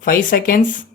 5 seconds.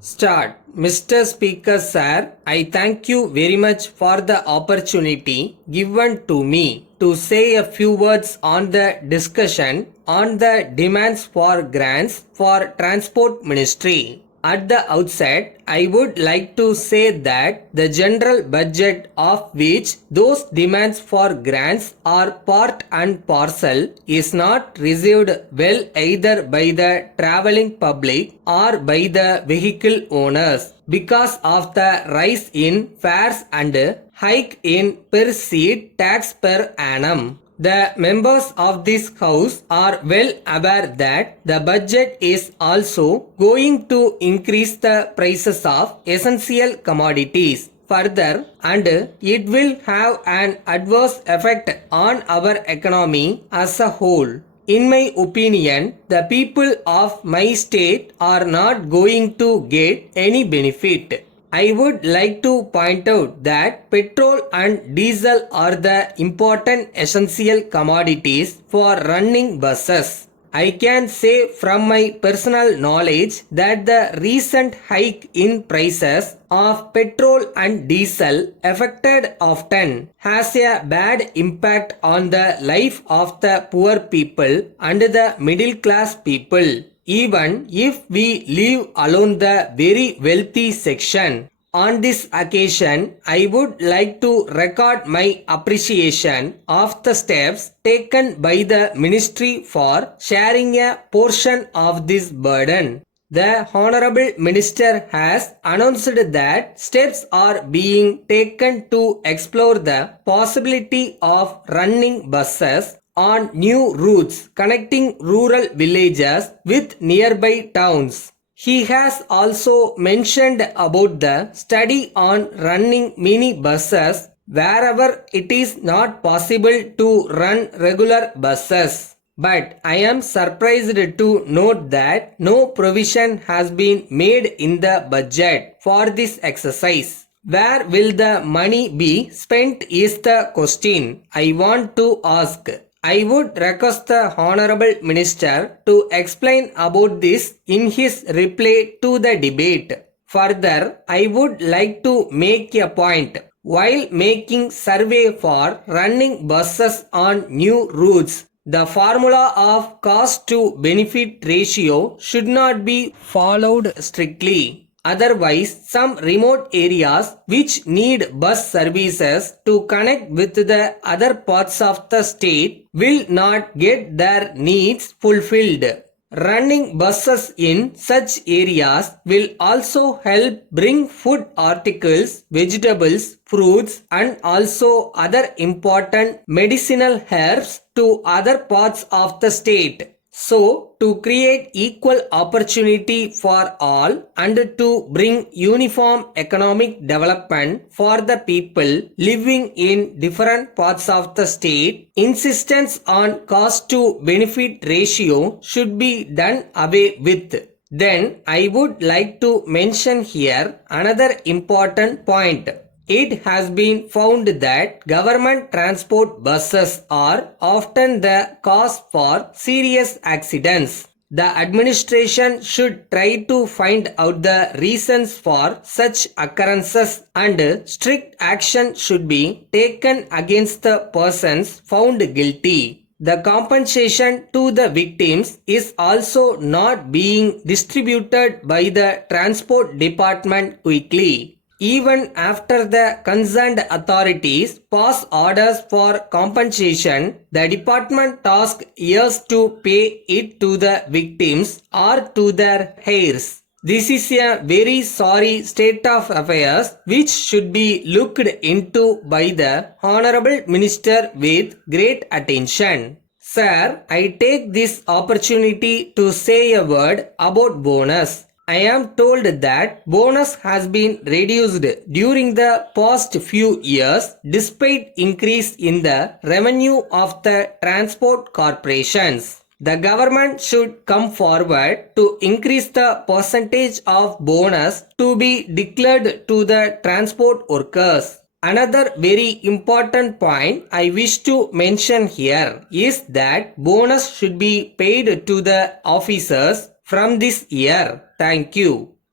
Start. Mr. Speaker Sir, I thank you very much for the opportunity given to me to say a few words on the discussion on the demands for grants for Transport Ministry. At the outset, I would like to say that the general budget of which those demands for grants are part and parcel is not received well either by the travelling public or by the vehicle owners because of the rise in fares and hike in per seat tax per annum. The members of this house are well aware that the budget is also going to increase the prices of essential commodities further, and it will have an adverse effect on our economy as a whole. In my opinion, the people of my state are not going to get any benefit. I would like to point out that petrol and diesel are the important essential commodities for running buses. I can say from my personal knowledge that the recent hike in prices of petrol and diesel affected often has a bad impact on the life of the poor people and the middle class people. Even if we leave alone the very wealthy section, on this occasion, I would like to record my appreciation of the steps taken by the ministry for sharing a portion of this burden. The Honorable Minister has announced that steps are being taken to explore the possibility of running buses on new routes connecting rural villages with nearby towns. He has also mentioned about the study on running mini buses wherever it is not possible to run regular buses. But I am surprised to note that no provision has been made in the budget for this exercise. Where will the money be spent is the question I want to ask. I would request the Honorable Minister to explain about this in his reply to the debate. Further, I would like to make a point. While making survey for running buses on new routes, the formula of cost to benefit ratio should not be followed strictly. Otherwise, some remote areas which need bus services to connect with the other parts of the state will not get their needs fulfilled. Running buses in such areas will also help bring food articles, vegetables, fruits, and also other important medicinal herbs to other parts of the state. So, to create equal opportunity for all and to bring uniform economic development for the people living in different parts of the state, insistence on cost to benefit ratio should be done away with. Then, I would like to mention here another important point. It has been found that government transport buses are often the cause for serious accidents. The administration should try to find out the reasons for such occurrences and strict action should be taken against the persons found guilty. The compensation to the victims is also not being distributed by the transport department quickly. Even after the concerned authorities pass orders for compensation, the department tasks years to pay it to the victims or to their heirs. This is a very sorry state of affairs which should be looked into by the Honorable Minister with great attention. Sir, I take this opportunity to say a word about bonus. I am told that bonus has been reduced during the past few years despite increase in the revenue of the transport corporations. The government should come forward to increase the percentage of bonus to be declared to the transport workers. Another very important point I wish to mention here is that bonus should be paid to the officers from this year. Thank you.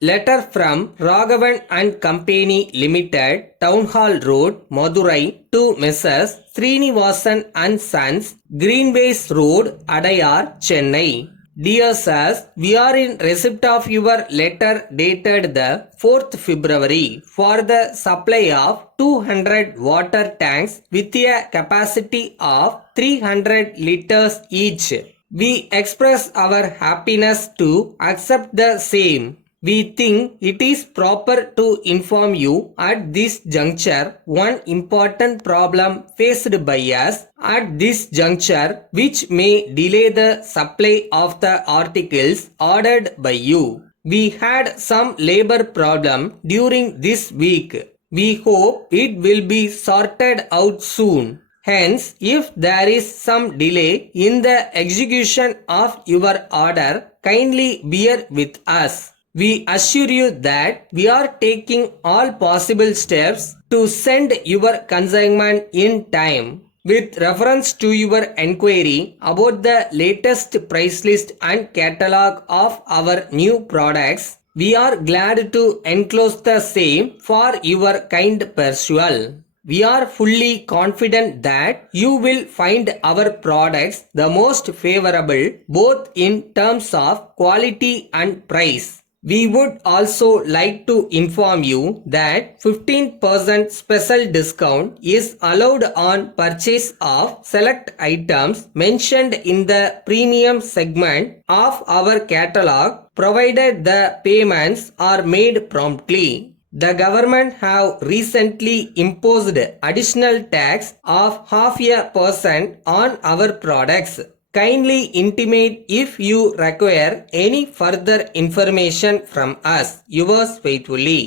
Letter from Raghavan and Company Limited, Town Hall Road, Madurai to Messrs. Srinivasan and Sons, Greenways Road, Adayar, Chennai. Dear sirs, we are in receipt of your letter dated the 4th February for the supply of 200 water tanks with a capacity of 300 liters each. We express our happiness to accept the same. We think it is proper to inform you at this juncture one important problem faced by us at this juncture which may delay the supply of the articles ordered by you. We had some labor problem during this week. We hope it will be sorted out soon. Hence, if there is some delay in the execution of your order, kindly bear with us. We assure you that we are taking all possible steps to send your consignment in time. With reference to your enquiry about the latest price list and catalog of our new products, we are glad to enclose the same for your kind perusal. We are fully confident that you will find our products the most favorable both in terms of quality and price. We would also like to inform you that 15% special discount is allowed on purchase of select items mentioned in the premium segment of our catalog, provided the payments are made promptly. The government have recently imposed additional tax of 0.5% on our products. Kindly intimate if you require any further information from us. Yours faithfully.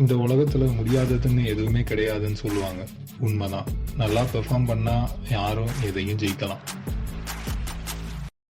இந்த உலகத்துல முடியாததுன்னு எதுவுமே கிடையாதுன்னு சொல்லுவாங்க. உண்மைதான். நல்லா perform பண்ணா யாரும் எதையும் ஜெயிக்கலாம்.